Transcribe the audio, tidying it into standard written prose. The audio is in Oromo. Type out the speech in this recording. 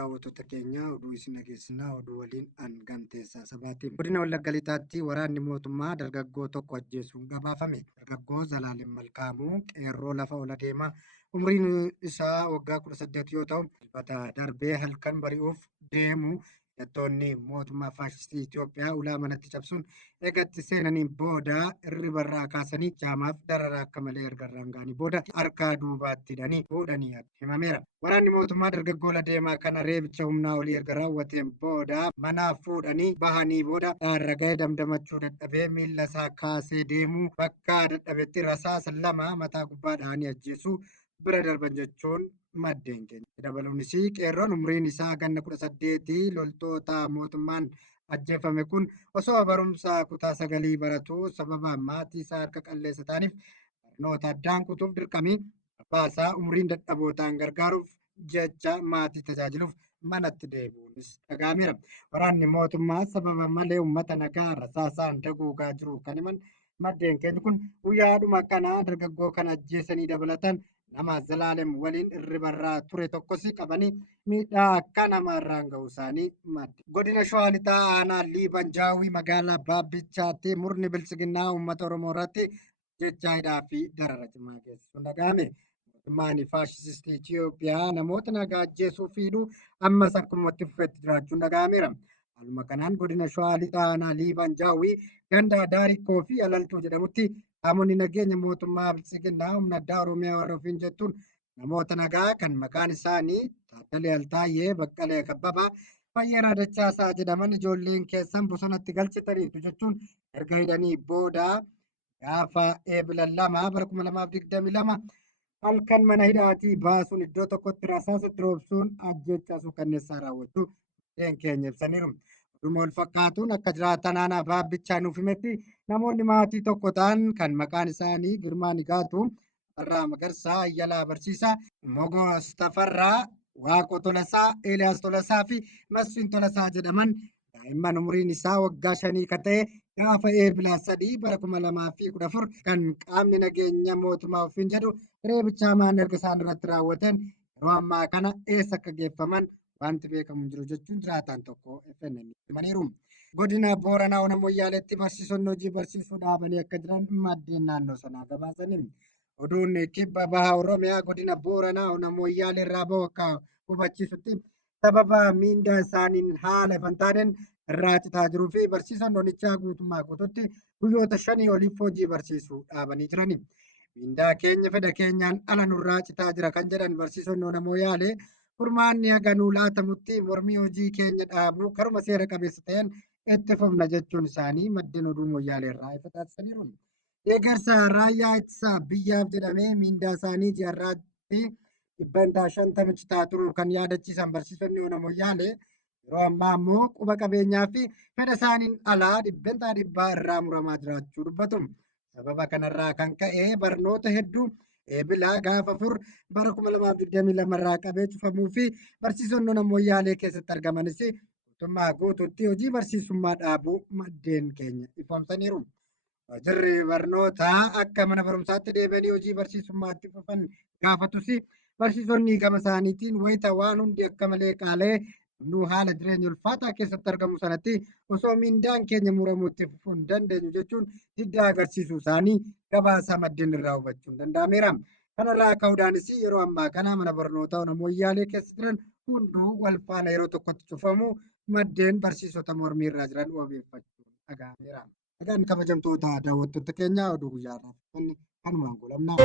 daawwattoota keenyaa oduu isin dhageessisnaa oduu waliin an Ganteessaa Sabaatiin. Godina Wallagga Lixaatti waraanni mootummaa dargaggoo tokko ajjeesuun gabaafame. Dargaggoo Zalaaleen Malkaamuu qeerroo lafa ol adeemaa umriin isaa waggaa 18 yoo ta'u, dilbata darbee halkan bari'uuf deemu hidhattoonni mootummaa faashistii Itoophiyaa ulaa manatti cabsuun eegatti seenaniin booda irribarraa kaasanii jaamaaf dararaa akka malee erga irraan ga'anii booda harka duubaatti hidhanii fuudhanii himameera. Waraanni mootummaa dargaggoo deemaa kana reebicha humnaa olii erga raawwateen booda manaa fuudhanii bahanii booda dhaarra ga'ee damdamachuu dadhabee miilla isaa kaasee deemuu bakka dadhabetti rasaasa 2 mataa gubbaa dhahanii ajjeesuu bira darban jechuun maddeen keenya dabaluunis qeerroon umriin isaa ganna 18 loltoota mootummaan ajjeefame kun osoo barumsa kutaa 9 baratu sababa maatii isaa harka qalleessa ta'aniif barnoota addaan kutuuf dirqamii abbaa isaa umriin dadhabootaan gargaaruuf jecha maatii tajaajiluuf manatti deebi'uunis dhaga'ameera. Waraanni mootummaa sababa malee uummata nagaa rasaasaan daguugaa jiru kan himan maddeen keenya kun guyyaadhuma kana dargaggoo kana ajjeesanii dabalatan nama Zalaalem waliin irribarraa ture tokkos qabanii miidhaa akka namaarraan ga'u isaanii madde. Godina Shawaa Lixaa aanaa Liibanjaawii magaalaa Baabbichaatti murni bilisiginnaa uummata Oromoo irratti jecha hidhaa fi darara cimaa geessisuun dhaga'ame. Mootummaan faashistii Itoophiyaa namoota nagaa ajjeesuu fi hidhuu ammas akkuma itti fufeetti jiraachuun dhaga'ameera. Haaluma kanaan godina Shawaa Lixaa aanaa Liibanjaawii ganda Daarikoo fi Alaltuu jedhamutti qaamonni nageenya mootummaa bilisiginnaa humna addaa Oromiyaa warra ofiin jettuun namoota nagaa kan maqaan isaanii Taaddalee Altaayyee, Baqqalee Kabbabaa, Fayyeeraa Dachaasaa jedhaman ijoolleen keessan bosonatti galchitaniitu jechuun erga hidhanii booda gaafa eebila 2 bara 2022 halkan mana hidhaatii baasuun iddoo tokkotti rasaasatti roobsuun ajjeechaa suukanneessaa raawwachuu keenya ibsaniiru. Dhuma wal fakkaatuun akka jiraatan aanaa Baabbichaa nuuf himetti namoonni maatii tokko ta'an kan maqaan isaanii Girmaa Nigaatu, Irraa Magarsaa, Ayyalaa Barsiisaa, Mogos Tafarraa, Waaqoo Tolasaa, Eeliyaas Tolasaa fi Masfiin Tolasaa jedhaman daa'imman umriin isaa waggaa 5 kan ta'e gaafa eebila 3 bara 2014 kan qaamni nageenya mootummaa ofiin jedhu reebicha hamaan erga isaan irratti raawwatan yeroo ammaa kana eessa akka geeffaman wanti beekamu jiru jechuun jiraataan tokko FNN himaniiru. Godina Booranaa Ona Moyyaaleetti barsiisonni hojii barsiisuu dhaabanii akka jiran maddeen naannoo sanaa gabaasanii. Oduun kibba bahaa Oromiyaa godina Booranaa Ona Moyyaalee irraa bahu akka hubachiisutti sababa miindaa isaaniin haala ifan taaneen irraa citaa jiruu fi barsiisonni onichaa guutummaa guututti guyyoota 5 oliif hojii barsiisuu dhaabanii jirani. Miindaa keenya fedha keenyaan ala nurraa citaa jira kan jedhan barsiisonni Ona Moyyaalee furmaanni haganuu laatamutti mormii hojii keenya dhaabuu karuma seera qabeessa ta'een itti fufna jechuun isaanii maddeen oduu Moyyaalee irraa ifa taasisaniiru. Deeggarsa raayyaa ittisa biyyaaf jedhamee miindaa isaanii ji'arraatti 50 citaa turuu kan yaadachiisan barsiisonni Ona Moyyaalee yeroo ammaa immoo quba qabeenyaa fi fedha isaaniin alaa 100% irraa muramaa jiraachuu dubbatu. Sababa kanarraa kan ka'e barnoota hedduu eebilaa gaafa 4 bara 2022 irraa qabee cufamuu fi barsiisonni Ona Moyyaalee keessatti argamanis guutummaa guutuutti hojii barsiisummaa dhaabuu maddeen keenya ifoomsaniiru. Waajjirri barnootaa akka mana barumsaatti deebi'anii hojii barsiisummaatti fufan gaafatus barsiisonni gama isaaniitiin wayita waan hundi akka malee qaala'ee nu haala jireenya ulfaataa keessatti argamu sanatti osoo miindaan keenya muramuutti fufuu hin dandeenyu jechuun diddaa agarsiisuu isaanii gabaasa maddeen irraa hubachuun danda'ameera. Kanarraa ka'uudhaanis yeroo ammaa kana mana barnootaa Ona Moyyaalee keessa jiran hunduu wal faana yeroo tokkotti cufamu maddeen barsiisota mormii irraa jiran wabeeffachuun dhaga'ameera. Dhagaan kabajamtoota daawwattoota keenyaa oduu guyyaadhaaf kanumaan goolabna.